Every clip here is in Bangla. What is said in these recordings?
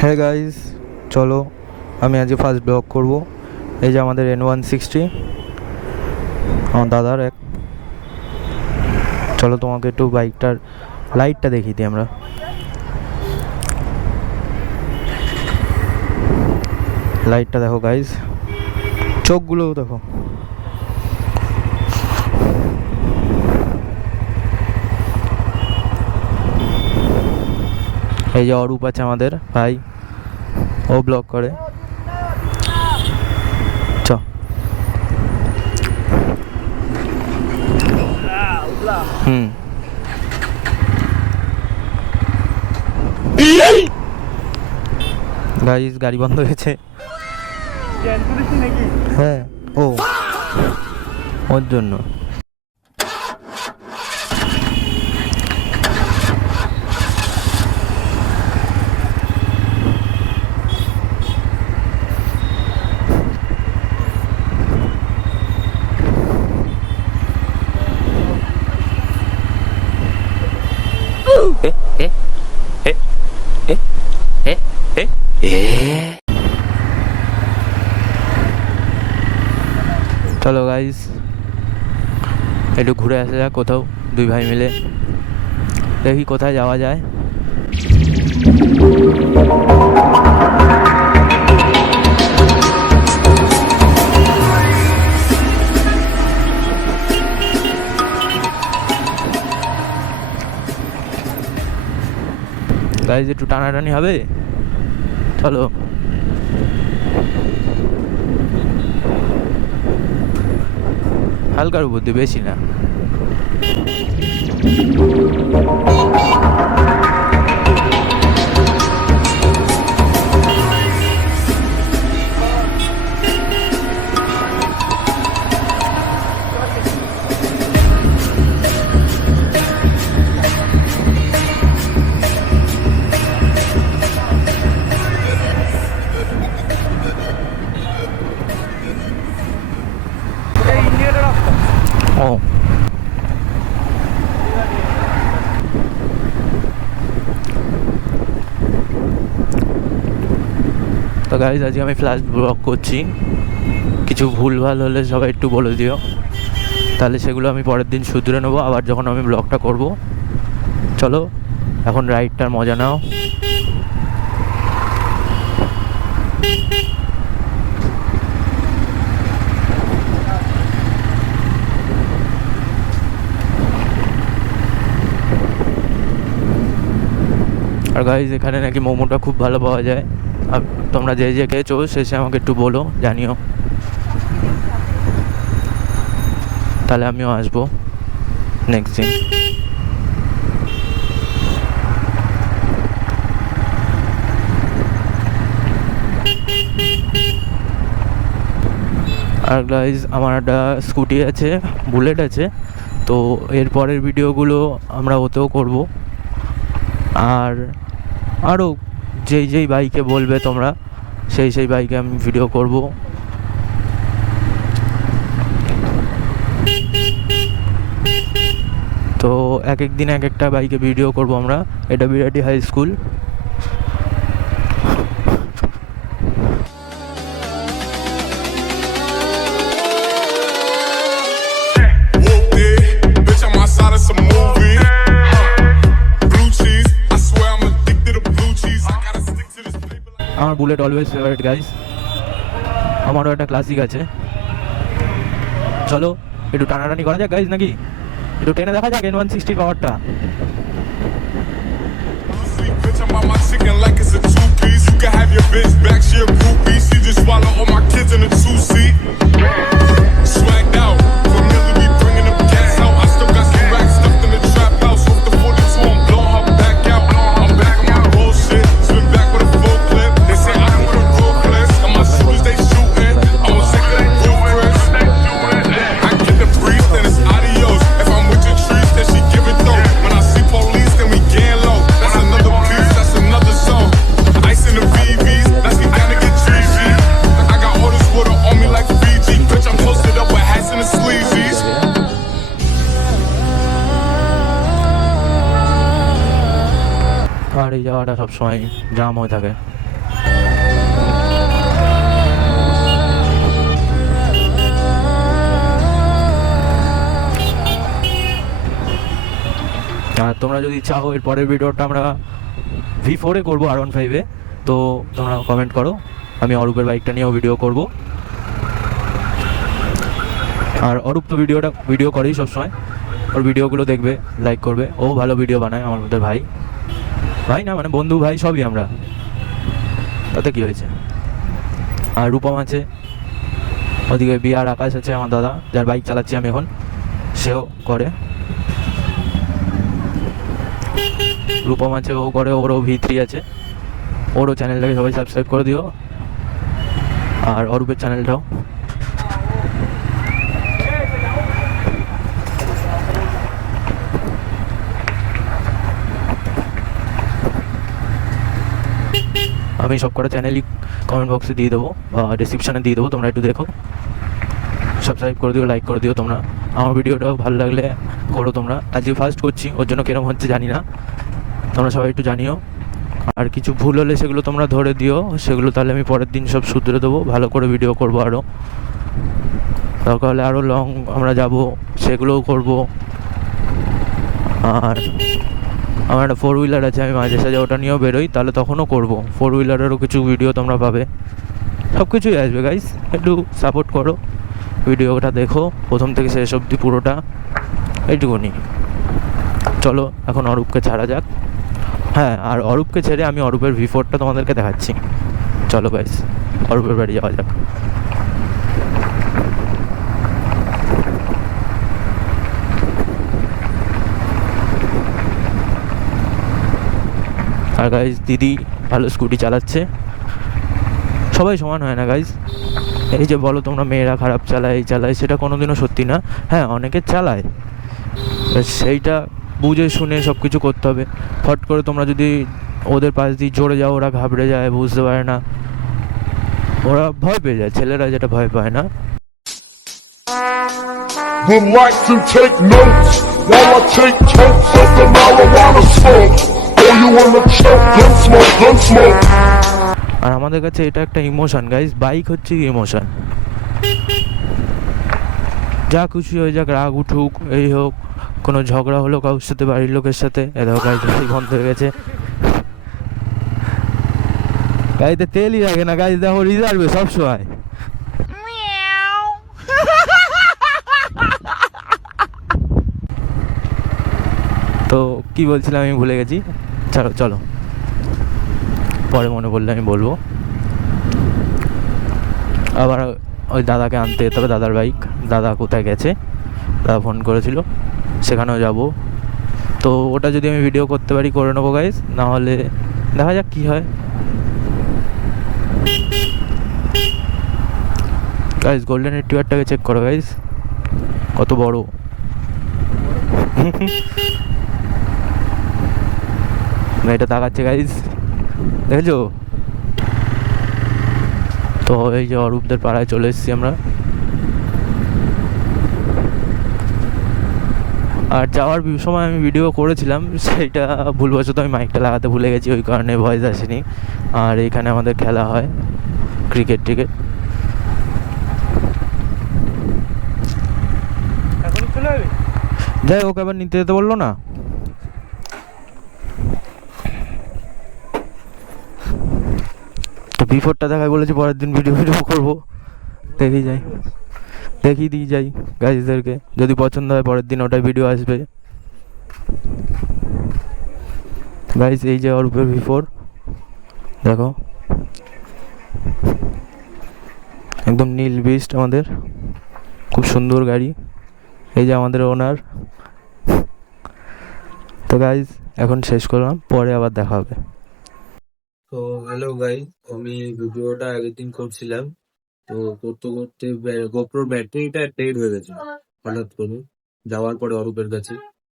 হ্যাঁ গাইস, চলো আমি আজকে ফার্স্ট ব্লগ করব। এই যে আমাদের N160, আমার দাদার এক। চলো তোমাকে একটু বাইকটার লাইটটা দেখিয়ে দিই আমরা। লাইটটা দেখো গাইস, চোখগুলোও দেখো। এই যে অরূপ আছে আমাদের ভাই, ও ব্লগ করে। চ গাইস, গাড়ি বন্ধ হয়েছে। হ্যাঁ, ওর জন্য। চলো গাইস, একটু ঘুরে আসা যাক কোথাও, দুই ভাই মিলে। দেখি কোথায় যাওয়া যায়। গাইস, একটু টানাটানি হবে, চলো। হালকার উপর দিয়ে, বেশি না। ও তো গাইজ, আজকে আমি ফ্ল্যাশ ব্লগ করছি। কিছু ভুলভাল হলে সবাই একটু বলে দিও, তাহলে সেগুলো আমি পরের দিন শুধরে নেবো আবার যখন আমি ব্লগটা করব। চলো এখন রাইডটার মজা নাও। আর গাইজ, এখানে নাকি মোমোটা খুব ভালো পাওয়া যায়। আর তোমরা যে যে খেয়েছো শেষে আমাকে একটু বলো, জানিও, তাহলে আমিও আসবো নেক্সট দিন। আর গাইজ, আমার একটা স্কুটি আছে, বুলেট আছে। তো এর পরের ভিডিওগুলো আমরা ওতেও করব। আর আরও যেই যেই বাইকে বলবে তোমরা, সেই সেই বাইকে আমি ভিডিও করব। তো এক এক দিন এক একটা বাইকে ভিডিও করব আমরা। এটা বিরাটি হাই স্কুল। আমার বুলেট অলওয়েজ ফেভারিট গাইস। আমারও একটা ক্লাসিক আছে। চলো একটু টানাটানি করা যাক গাইস, নাকি একটু টেনে দেখা যাক N160 পাওয়ারটা। আর এই জায়গাটা সবসময় জাম হয়ে থাকে। আর তোমরা যদি চাও এর পরের ভিডিওটা আমরা V4-এ করবো, R15-এ, তো তোমরা কমেন্ট করো, আমি অরূপের বাইকটা নিয়েও ভিডিও করব। আর অরূপ তো ভিডিও করেই সবসময়, ওর ভিডিওগুলো দেখবে, লাইক করবে, ও ভালো ভিডিও বানায়, আমার মধ্যে ভাই ভাই না মানে বন্ধু ভাই সবই আমরা, তাতে কি হয়েছে। আর রূপম আছে ওদিকে, বিহার আকাশ আছে আমার দাদা, যার বাইক চালাচ্ছি আমি এখন, সেও করে। রূপম আছে, ও করে, ওরও V3 আছে, ওরও চ্যানেলটাকে সবাই সাবস্ক্রাইব করে দিও, আর অরূপের চ্যানেলটাও। আমি সব কটা চ্যানেলই কমেন্ট বক্সে দিয়ে দেবো বা ডিসক্রিপশানে দিয়ে দেবো, তোমরা একটু দেখো, সাবস্ক্রাইব করে দিও, লাইক করে দিও তোমরা। আমার ভিডিওটাও ভালো লাগলে করো তোমরা। আজকে ফার্স্ট করছি, ওর জন্য কিরকম হচ্ছে জানি না, তোমরা সবাই একটু জানিও। আর কিছু ভুল হলে সেগুলো তোমরা ধরে দিও, সেগুলো তাহলে আমি পরের দিন সব শুধরে দেবো, ভালো করে ভিডিও করবো আরও, দরকার হলে আরও লং আমরা যাব, সেগুলোও করব। আর আমার একটা 4 হুইলার আছে, আমি মাঝে সাঝে ওটা নিয়েও বেরোই, তাহলে তখনও করব। 4 হুইলারেরও কিছু ভিডিও তোমরা পাবে, সব কিছুই আসবে গাইস, একটু সাপোর্ট করো, ভিডিওটা দেখো প্রথম থেকে শেষ অবধি পুরোটা, এইটুকুনি। চলো এখন অরূপকে ছাড়া যাক। হ্যাঁ, আর অরূপকে ছেড়ে আমি অরূপের V4টা তোমাদেরকে দেখাচ্ছি। চলো গাইস, অরূপের বাড়ি যাওয়া যাক। আর গাইস, দিদি ভালো স্কুটি চালাচ্ছে, সবাই সমান হয় না গাইস। এই যে বলো তোমরা মেয়েরা খারাপ চালায়, এই চালায়, সেটা কোনোদিনও সত্যি না। হ্যাঁ, অনেকে চালায়, সেইটা বুঝে শুনে সব কিছু করতে হবে। ফট করে তোমরা যদি ওদের পাশ দিয়ে জোরে যাও, ওরা ঘাবড়ে যায়, বুঝতে পারে না, ওরা ভয় পেয়ে যায়, ছেলেরা যেটা ভয় পায় না। Would like to take notes while I take totes of the marijuana smoke. Oh, you wanna choke? Gun smoke, gun smoke. আর আমাদের কাছে এটা একটা ইমোশন গাইস, বাইক হচ্ছে ইমোশন। যা খুশি হয়ে যাক, রাগ উঠুক, এই হোক, কোনো ঝগড়া হলো কারোর সাথে, বাড়ির লোকের সাথে, এটাও গাড়ি বন্ধ হয়ে গেছে, গাড়িতে তেলই লাগে না গাড়ি, দেখো রিজার্ভে সবসময়। তো কি বলছিলাম আমি ভুলে গেছি, চলো চলো, পরে মনে পড়লে আমি বলবো। আবার ওই দাদাকে আনতে যেতে হবে, দাদার বাইক, দাদা কোথায় গেছে, দাদা ফোন করেছিল, সেখানেও যাব। তো ওটা যদি আমি ভিডিও করতে পারি করে নেবো গাইজ, না হলে দেখা যাক কী হয়। গাইজ গোল্ডেন রিট্রিভারটাকে চেক করো গাইজ, কত বড়। মেয়েটা তাকাচ্ছে গাইজ, দেখেছো? তো এই যে অরূপদের পাড়ায় চলে এসেছি আমরা। আর যাওয়ার সময় আমি ভিডিও করেছিলাম, সেইটা ভুলবশত আমি মাইকটা লাগাতে ভুলে গেছি, ওই কারণে ভয়েস আসেনি। আর এখানে আমাদের খেলা হয় ক্রিকেট টিকেট। যাই হোক, আবার নিতে যেতে বললো না। তো V4টা দেখায় বলেছি, পরের দিন ভিডিও করবো, দেখি যাই, দেখিয়ে দিয়ে যাই গাইজদেরকে, যদি পছন্দ হয় পরের দিন ওটাই ভিডিও আসবে। গাইজ এই যে অরূপের V4 দেখো, একদম নীল বিস্ট আমাদের, খুব সুন্দর গাড়ি। এই যে আমাদের ওনার। তো গাইজ এখন শেষ করলাম, পরে আবার দেখা হবে। তো হ্যালো গাইস, আমি ভিডিওটা আগের দিন করছিলাম, তো করতে করতে গোপ্রোর ব্যাটারিটা ডেড হয়ে গেছে হঠাৎ করে যাওয়ার পরে অরূপের কাছে।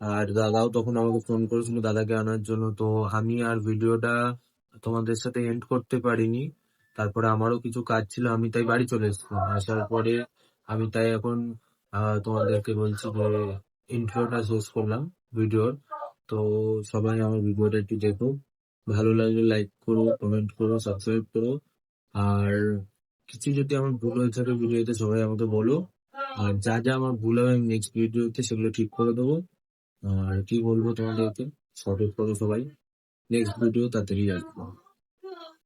আর দাদাও তখন আমাকে ফোন করেছিল দাদাকে আনার জন্য, তো আমি আর ভিডিওটা তোমাদের সাথে এন্ড করতে পারিনি। তারপরে আমারও কিছু কাজ ছিল, আমি তাই বাড়ি চলে এসেছিলাম। আসার পরে আমি তাই এখন তোমাদেরকে বলছি যে ইন্ট্রোটা শেষ করলাম ভিডিওর। তো সবাই আমার ভিডিওটা একটু দেখো, ভালো লাগলে লাইক করো, কমেন্ট করো, সাবস্ক্রাইব করো। আর কিছু যদি আমার ভুল হয়ে থাকে ভিডিওতে, সবাই আমাকে বলো। আর যা যা আমার ভুল হবে আমি নেক্সট ভিডিওতে সেগুলো ঠিক করে দেবো। আর কি বলবো তোমাদেরকে, সাপোর্ট করো সবাই, নেক্সট ভিডিও তাড়াতাড়ি আসবো।